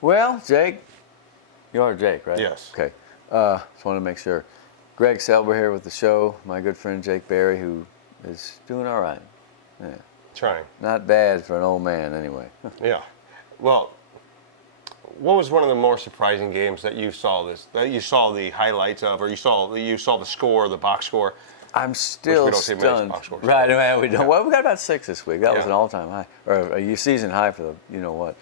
Well, Jake, you are Jake, right? Yes. Okay. Just want to make sure. Greg Selber here with the show. My good friend Jake Berry, who is doing all right. Yeah. Trying. Not bad for an old man, anyway. Yeah. Well, what was one of the more surprising games that you saw the highlights of, or you saw the score, the box score? I'm still we don't see many stunned. box scores. Right, man, we don't. Yeah. Well, we got about 6 this week. That was Yeah. an all-time high, or a season high for the you-know-what.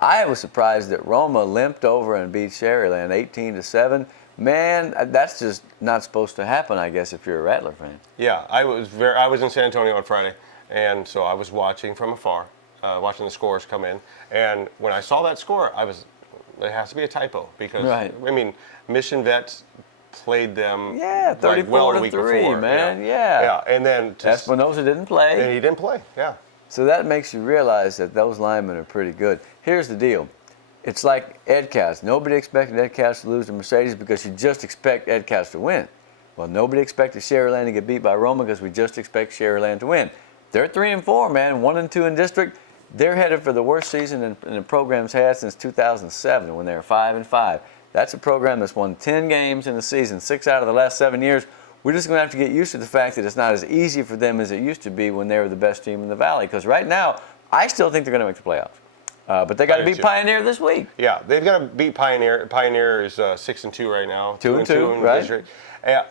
I was surprised that Roma limped over and beat Sharyland 18-7. Man, that's just not supposed to happen, I guess, if you're a Rattler fan. Yeah, I was in San Antonio on Friday, and so I was watching from afar, watching the scores come in. And when I saw that score, there has to be a typo because Right. I mean, Mission Vets played them Yeah, 34 well to the week 3, before, man. you know? Yeah. Yeah, and then Espinosa didn't play. and he didn't play. Yeah. So that makes you realize that those linemen are pretty good. Here's the deal. It's like Edcouch. Nobody expected Edcouch to lose to Mercedes because you just expect Edcouch to win. Well, nobody expected Sharyland to get beat by Roma because we just expect Sharyland to win. They're 3-4, man, 1-2 in district. They're headed for the worst season in the program's had since 2007 when they were 5-5. That's a program that's won 10 games in the season, 6 out of the last 7 years. We're just going to have to get used to the fact that it's not as easy for them as it used to be when they were the best team in the Valley. Because right now, I still think they're going to make the playoffs. But they got to beat Pioneer this week. Yeah, they've got to beat Pioneer. Pioneer is 6-2 right now. 2-2, in right? district.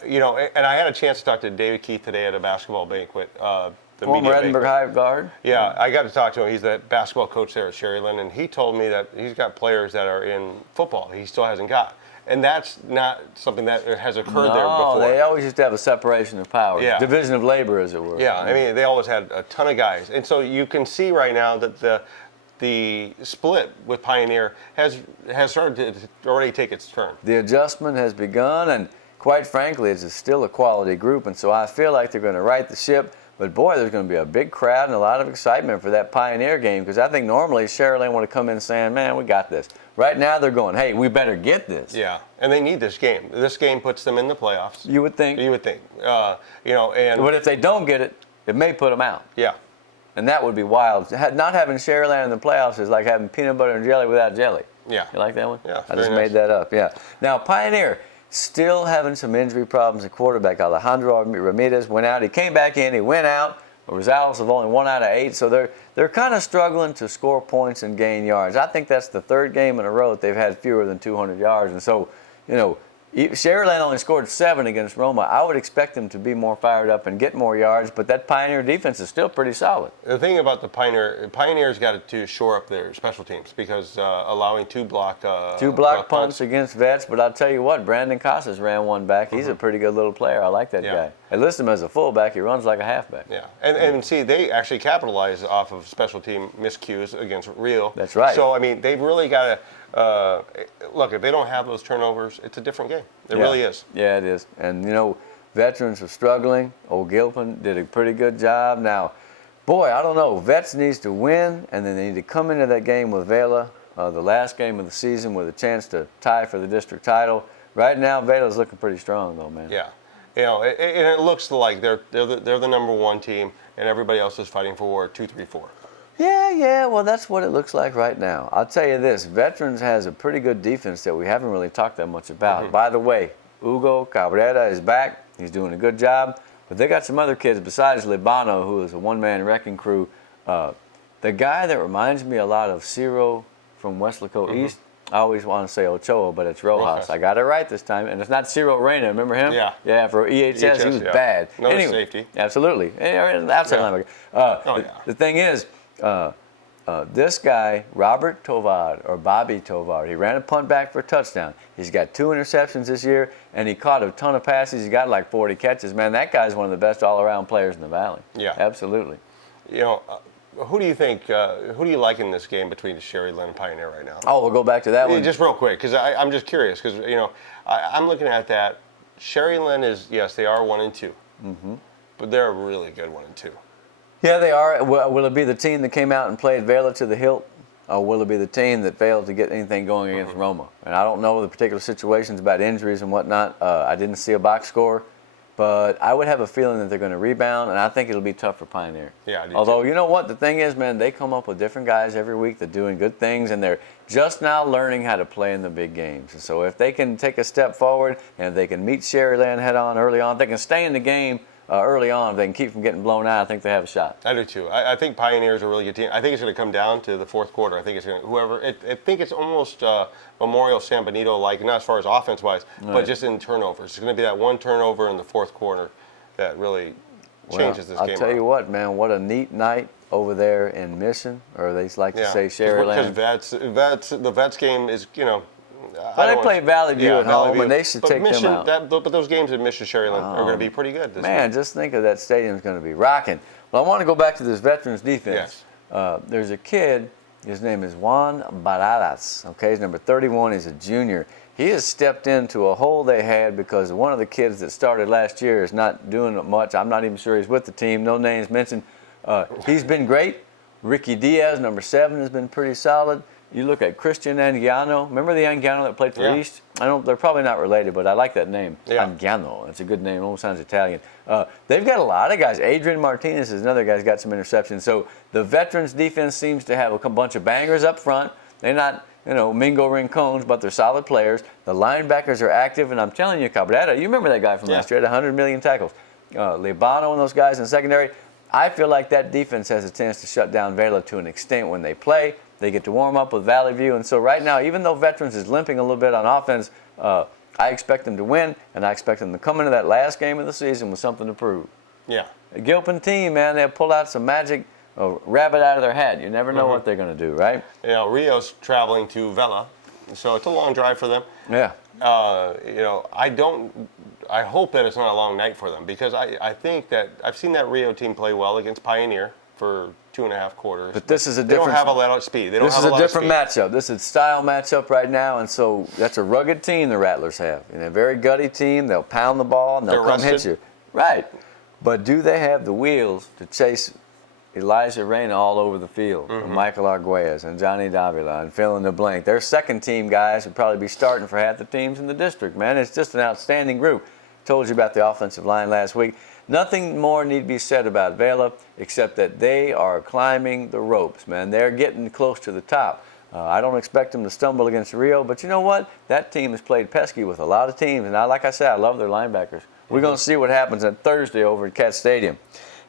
You know, and I had a chance to talk to David Keith today at a basketball banquet. The Former media Edinburgh banquet. High guard. Yeah, I got to talk to him. He's the basketball coach there at Sharyland, and he told me that he's got players that are in football he still hasn't got. And that's not something that has occurred there before. No, they always used to have a separation of powers, Yeah. division of labor, as it were. Yeah, I mean, they always had a ton of guys. And so you can see right now that the split with Pioneer has started to already take its turn. The adjustment has begun, and quite frankly, it's still a quality group, and so I feel like they're going to right the ship. But boy, there's going to be a big crowd and a lot of excitement for that Pioneer game because I think normally Sharyland want to come in saying, man, we got this. Right now they're going, hey, we better get this. Yeah, and they need this game. This game puts them in the playoffs. You would think. You would think. You know, and But if they don't get it, it may put them out. yeah. And that would be wild. Not having Sharyland in the playoffs is like having peanut butter and jelly without jelly. Yeah. You like that one? Yeah, I just very made nice. that up, yeah. Now, Pioneer still having some injury problems at quarterback. Alejandro Ramirez went out. He came back in. He went out. Rosales have only 1 out of 8, so they're kind of struggling to score points and gain yards. I think that's the 3rd game in a row that they've had fewer than 200 yards. And so, you know, Sharyland only scored 7 against Roma. I would expect them to be more fired up and get more yards, but that Pioneer defense is still pretty solid. The thing about the Pioneers got to shore up their special teams because allowing two block punts against Vets, but I'll tell you what, Brandon Casas ran one back. He's a pretty good little player. I like that guy. I list him as a fullback. He runs like a halfback. Yeah, and see, they actually capitalize off of special team miscues against Rio. That's right. So, I mean, they've really got to look, if they don't have those turnovers, it's a different game. It really is. Yeah, it is. And, you know, veterans are struggling. Old Gilpin did a pretty good job. Now, boy, I don't know. Vets needs to win, and then they need to come into that game with Vela, the last game of the season, with a chance to tie for the district title. Right now, Vela's looking pretty strong, though, man. Yeah. You know, and it looks like they're the number 1 team, and everybody else is fighting for 2, 3, 4. Yeah, well, that's what it looks like right now. I'll tell you this, Veterans has a pretty good defense that we haven't really talked that much about. By the way, Hugo Cabrera is back. He's doing a good job. But they got some other kids besides Libano, who is a one-man wrecking crew. The guy that reminds me a lot of Ciro from Weslaco East, I always want to say Ochoa, but it's Rojas. I got it right this time. And it's not Ciro Reyna. Remember him? Yeah. Yeah, for EHS, he was bad. No safety. Absolutely. Outside linebacker. The thing is, this guy, Robert Tovad, or Bobby Tovad, he ran a punt back for a touchdown. He's got 2 interceptions this year, and he caught a ton of passes. He's got like 40 catches. Man, that guy's one of the best all-around players in the Valley. Yeah. Absolutely. You know, who do you think, who do you like in this game between Sharyland and Pioneer right now? Oh, we'll go back to that one. Just real quick, because I'm just curious, because, you know, I'm looking at that. Sharyland is, yes, they are 1-2. But they're a really good 1-2. Yeah, they are. Will it be the team that came out and played Vela to the hilt, or will it be the team that failed to get anything going against Roma? And I don't know the particular situations about injuries and whatnot. I didn't see a box score. but I would have a feeling that they're going to rebound, and I think it'll be tough for Pioneer. Yeah, I do Although, too. you know what? The thing is, man, they come up with different guys every week that are doing good things, and they're just now learning how to play in the big games. And so if they can take a step forward, and if they can meet Sharyland head on early on, if they can stay in the game early on, if they can keep from getting blown out, I think they have a shot. I do too. I think Pioneer is a really good team. I think it's going to come down to the fourth quarter. I think it's going to, I think it's almost Memorial San Benito-like, not as far as offense-wise, but just in turnovers. It's going to be that one turnover in the fourth quarter that really changes this game. I'll tell you what, man, what a neat night over there in Mission, or they like to say Sharyland. Because the Vets game is, Well, they play Valley View at Valley home, View. and they should But take them out. But those games at Mission Sharyland are going to be pretty good this Man, week. just think of that stadium's going to be rocking. Well, I want to go back to this veterans defense. Yes. There's a kid, his name is Juan Baradas, okay? He's number 31, he's a junior. He has stepped into a hole they had because one of the kids that started last year is not doing much. I'm not even sure he's with the team, no names mentioned. He's been great. Ricky Diaz, number 7, has been pretty solid. You look at Christian Anguiano. Remember the Anguiano that played for East? I don't. They're probably not related, but I like that name. Yeah. Anguiano. It's a good name. Almost sounds Italian. They've got a lot of guys. Adrian Martinez is another guy who's got some interceptions. So the veterans defense seems to have a bunch of bangers up front. They're not, Mingo Rincones, but they're solid players. The linebackers are active, and I'm telling you, Cabrera, you remember that guy from last year, had 100 million tackles. Libano and those guys in secondary. I feel like that defense has a chance to shut down Vela to an extent when they play. They get to warm up with Valley View. And so right now, even though Veterans is limping a little bit on offense, I expect them to win, and I expect them to come into that last game of the season with something to prove. Yeah. A Gilpin team, man, they'll pull out some magic rabbit out of their hat. You never know what they're going to do, right? Rio's traveling to Vela, so it's a long drive for them. Yeah. I hope that it's not a long night for them because I think that I've seen that Rio team play well against Pioneer for 2.5 quarters. But this is a They different. don't have a lot of speed. This is a different matchup. This is style matchup right now, and so that's a rugged team the Rattlers have. And a very gutty team. They'll pound the ball and they'll come hit you. Right. But do they have the wheels to chase Elijah Reyna all over the field, and Michael Arguelles and Johnny Davila and fill in the blank? Their second team guys would probably be starting for half the teams in the district, man. It's just an outstanding group. Told you about the offensive line last week. Nothing more need to be said about Vela except that they are climbing the ropes, man. They're getting close to the top. I don't expect them to stumble against Rio, but you know what? That team has played pesky with a lot of teams, and like I said, I love their linebackers. We're going to see what happens on Thursday over at Cat Stadium.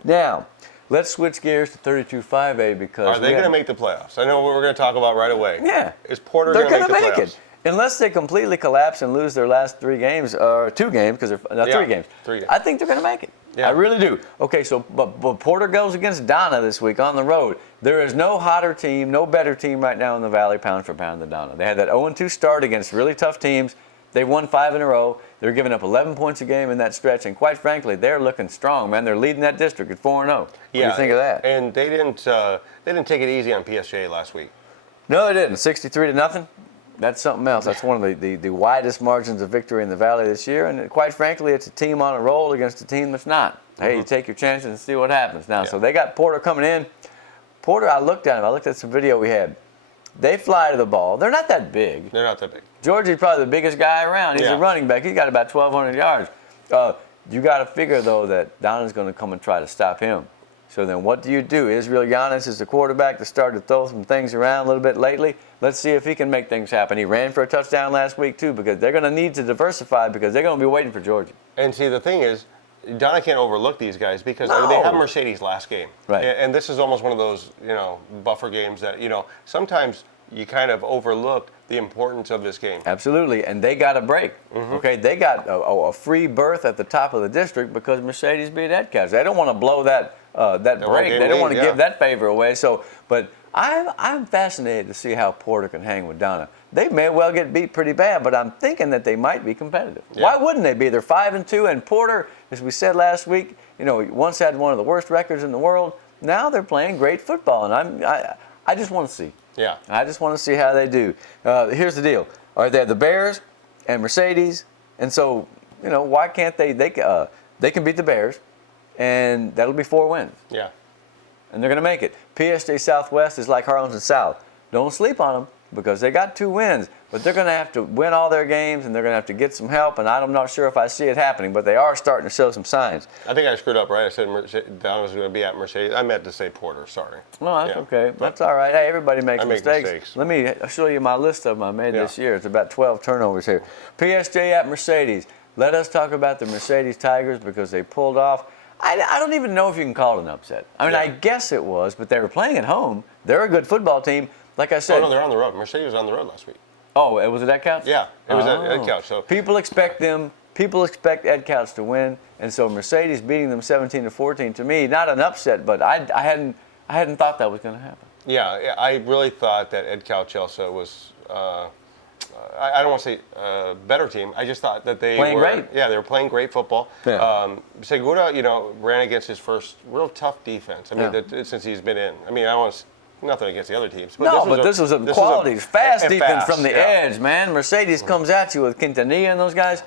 Now, let's switch gears to 32-5A because are they going to make the playoffs? I know what we're going to talk about right away. Yeah. Is Porter going to make the playoffs? It. Unless they completely collapse and lose their last 3 games, or 2 games, because they're 3 games. 3 games. I think they're going to make it. Yeah. I really do. Okay, so but Porter goes against Donna this week on the road. There is no hotter team, no better team right now in the Valley pound for pound than Donna. They had that 0-2 start against really tough teams. They won 5 in a row. They're giving up 11 points a game in that stretch, and quite frankly, they're looking strong, man. They're leading that district at 4-0. What do you think of that? And they didn't take it easy on PSJ last week. No, they didn't. 63-0. That's something else. That's one of the widest margins of victory in the Valley this year. And quite frankly, it's a team on a roll against a team that's not. Hey, you take your chances and see what happens. Now, so they got Porter coming in. Porter, I looked at him. I looked at some video we had. They fly to the ball. They're not that big. They're not that big. Georgie's probably the biggest guy around. He's a running back. He's got about 1,200 yards. You got to figure, though, that Donna's going to come and try to stop him. So then what do you do? Israel Giannis is the quarterback that started to throw some things around a little bit lately. Let's see if he can make things happen. He ran for a touchdown last week, too, because they're going to need to diversify because they're going to be waiting for Georgia. And see, the thing is, Donna can't overlook these guys because they have Mercedes last game. Right. And this is almost one of those, buffer games that, sometimes you kind of overlook the importance of this game. Absolutely, and they got a break. Okay, they got a free berth at the top of the district because Mercedes beat Edcouch. They don't want to blow that break. They don't want to give that favor away. So, but I'm fascinated to see how Porter can hang with Donna. They may well get beat pretty bad, but I'm thinking that they might be competitive. Yeah. Why wouldn't they be? They're 5-2, and Porter, as we said last week, once had one of the worst records in the world. Now they're playing great football, and I just want to see. Yeah. I just want to see how they do. Here's the deal. All right, they have the Bears and Mercedes, and so, why can't they can beat the Bears, and that'll be 4 wins. Yeah. And they're going to make it. PSJ Southwest is like Harlingen South. Don't sleep on them. because they got 2 wins, but they're going to have to win all their games, and they're going to have to get some help, and I'm not sure if I see it happening, but they are starting to show some signs. I think I screwed up, right? I said Donna was going to be at Mercedes. I meant to say Porter, sorry. No, that's okay. That's all right. Hey, everybody makes mistakes. Let me show you my list of them I made this year. It's about 12 turnovers here. PSJ at Mercedes. Let us talk about the Mercedes Tigers because they pulled off. I don't even know if you can call it an upset. I mean, I guess it was, but they were playing at home. They're a good football team. Like I said. Oh, no, they're on the road. Mercedes was on the road last week. Oh, it was at Edcouch? Yeah, it was at Edcouch. So people expect Edcouch to win, and so Mercedes beating them 17-14 to me, not an upset, but I hadn't thought that was going to happen. Yeah, I really thought that Edcouch also was. I don't want to say better team. I just thought that they playing were great. Yeah, they were playing great football. Yeah. Segura, ran against his first real tough defense. I mean, since he's been in. I mean, I want nothing against the other teams. But this was a quality, fast defense from the edge, man. Mercedes comes at you with Quintanilla and those guys.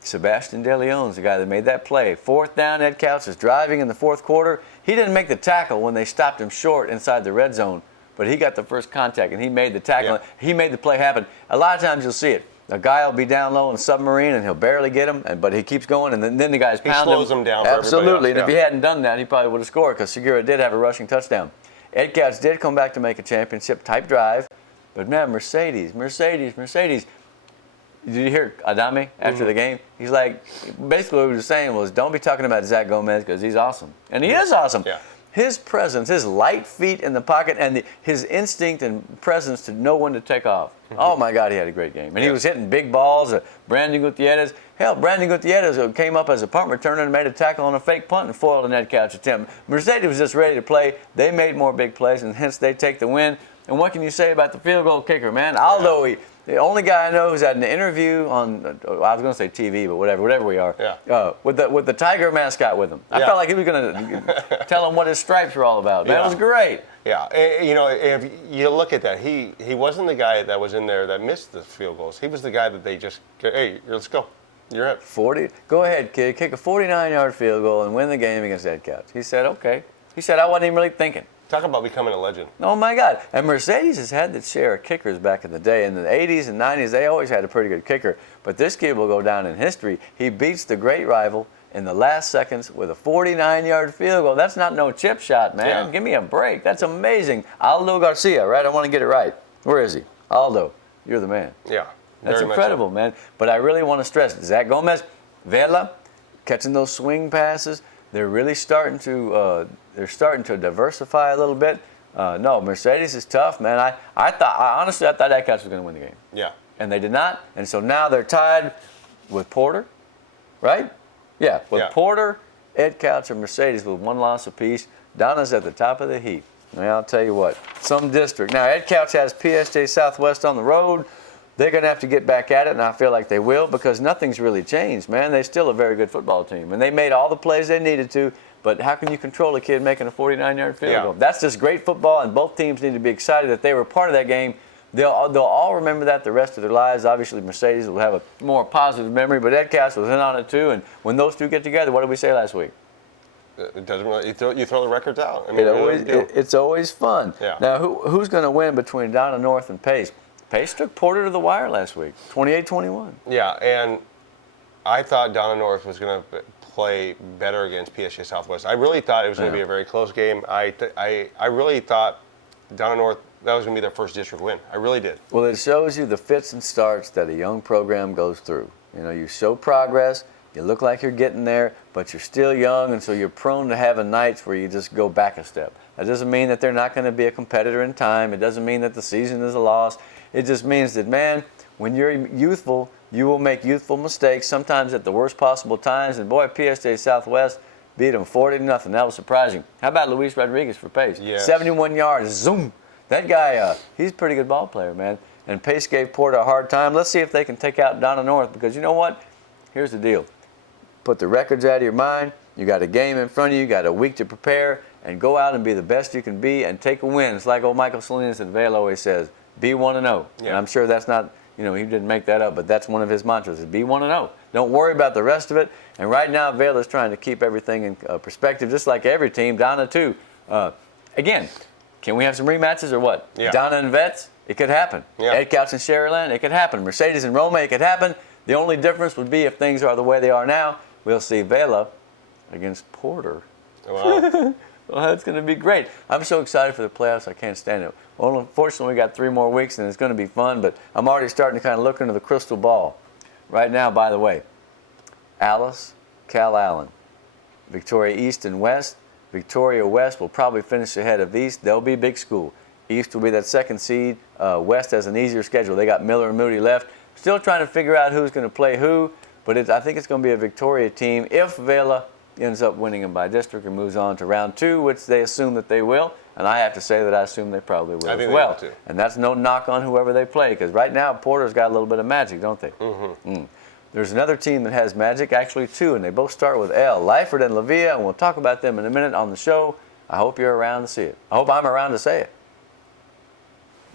Sebastian De Leon's the guy that made that play. 4th down, Edcouch is driving in the 4th quarter. He didn't make the tackle when they stopped him short inside the red zone, but he got the first contact, and he made the tackle. Yeah. He made the play happen. A lot of times you'll see it. A guy will be down low in a submarine, and he'll barely get him, but he keeps going, and then the guys pound him. He slows him down. Absolutely, and if he hadn't done that, he probably would have scored because Segura did have a rushing touchdown. Edcouch did come back to make a championship-type drive, but man, Mercedes. Did you hear Adame after the game? He's like, basically what he was saying was, don't be talking about Zach Gomez because he's awesome. And he is awesome. Yeah. His presence, his light feet in the pocket, and his instinct and presence to know when to take off. Oh, my God, he had a great game. And he was hitting big balls. Brandon Gutierrez. Hell, Brandon Gutierrez came up as a punt returner and made a tackle on a fake punt and foiled an Edcouch attempt. Mercedes was just ready to play. They made more big plays, and hence they take the win. And what can you say about the field goal kicker, man? Aldo, the only guy I know who's had an interview on, I was going to say TV, but whatever we are, with the Tiger mascot with him. I felt like he was going to tell him what his stripes were all about. That was great. Yeah, if you look at that, he wasn't the guy that was in there that missed the field goals. He was the guy that they just, hey, let's go. You're it. 40. Go ahead, kid. Kick a 49-yard field goal and win the game against Edcouch. He said, okay. He said, I wasn't even really thinking. Talk about becoming a legend. Oh, my God. And Mercedes has had its share of kickers back in the day. In the 80s and 90s, they always had a pretty good kicker. But this kid will go down in history. He beats the great rival in the last seconds with a 49-yard field goal. That's not no chip shot, man. Yeah. Give me a break. That's amazing. Aldo Garcia, right? I want to get it right. Where is he? Aldo, you're the man. Yeah. That's incredible, man. But I really want to stress, Zach Gomez, Vela, catching those swing passes, they're really starting to diversify a little bit. No, Mercedes is tough, man. I honestly thought Edcouch was going to win the game. Yeah. And they did not. And so now they're tied with Porter, right? Yeah, with Porter, Edcouch, and Mercedes with 1 loss apiece. Donna's at the top of the heap. Now, I'll tell you what, some district. Now, Edcouch has PSJ Southwest on the road. They're going to have to get back at it, and I feel like they will because nothing's really changed, man. They're still a very good football team, and they made all the plays they needed to, but how can you control a kid making a 49-yard field goal? That's just great football, and both teams need to be excited that they were part of that game. They'll all remember that the rest of their lives. Obviously, Mercedes will have a more positive memory, but Edcouch was in on it too, and when those two get together, what did we say last week? It doesn't really, you throw the records out. I mean, it's always fun. Yeah. Now, who's going to win between Donna North and Pace? Pace took Porter to the wire last week, 28-21. Yeah, and I thought Donna North was going to play better against PSG Southwest. I really thought it was going to be a very close game. I really thought Donna North, that was going to be their first district win. I really did. Well, it shows you the fits and starts that a young program goes through. You show progress. You look like you're getting there, but you're still young, and so you're prone to having nights where you just go back a step. That doesn't mean that they're not going to be a competitor in time. It doesn't mean that the season is a loss. It just means that, man, when you're youthful, you will make youthful mistakes, sometimes at the worst possible times. And, boy, PSJ Southwest beat them 40-0. That was surprising. How about Luis Rodriguez for Pace? Yes. 71 yards, zoom. That guy, he's a pretty good ball player, man. And Pace gave Porter a hard time. Let's see if they can take out Donna North because you know what? Here's the deal. Put the records out of your mind. You got a game in front of you. You got a week to prepare. And go out and be the best you can be and take a win. It's like old Michael Salinas at Vail always says, be 1-0. Yeah. And I'm sure that's not, he didn't make that up, but that's one of his mantras is be 1-0. Don't worry about the rest of it. And right now, Vail is trying to keep everything in perspective, just like every team. Donna, too. Again, can we have some rematches or what? Yeah. Donna and Vets? It could happen. Yeah. Edcouch and Sharyland, it could happen. Mercedes and Roma, it could happen. The only difference would be if things are the way they are now, we'll see Vela against Porter. Wow. Well, that's going to be great. I'm so excited for the playoffs, I can't stand it. Well, unfortunately, we got 3 more weeks, and it's going to be fun, but I'm already starting to kind of look into the crystal ball. Right now, by the way, Alice, Cal Allen, Victoria East and West. Victoria West will probably finish ahead of East. They'll be big school. East will be that 2nd seed. West has an easier schedule. They got Miller and Moody left. Still trying to figure out who's going to play who, but I think it's going to be a Victoria team if Vela ends up winning them by district and moves on to round 2, which they assume that they will. And I have to say that I assume they probably will as well. They will too. And that's no knock on whoever they play, because right now Porter's got a little bit of magic, don't they? Mm-hmm. There's another team that has magic, actually 2, and they both start with L. Lyford and La Villa, and we'll talk about them in a minute on the show. I hope you're around to see it. I hope I'm around to say it.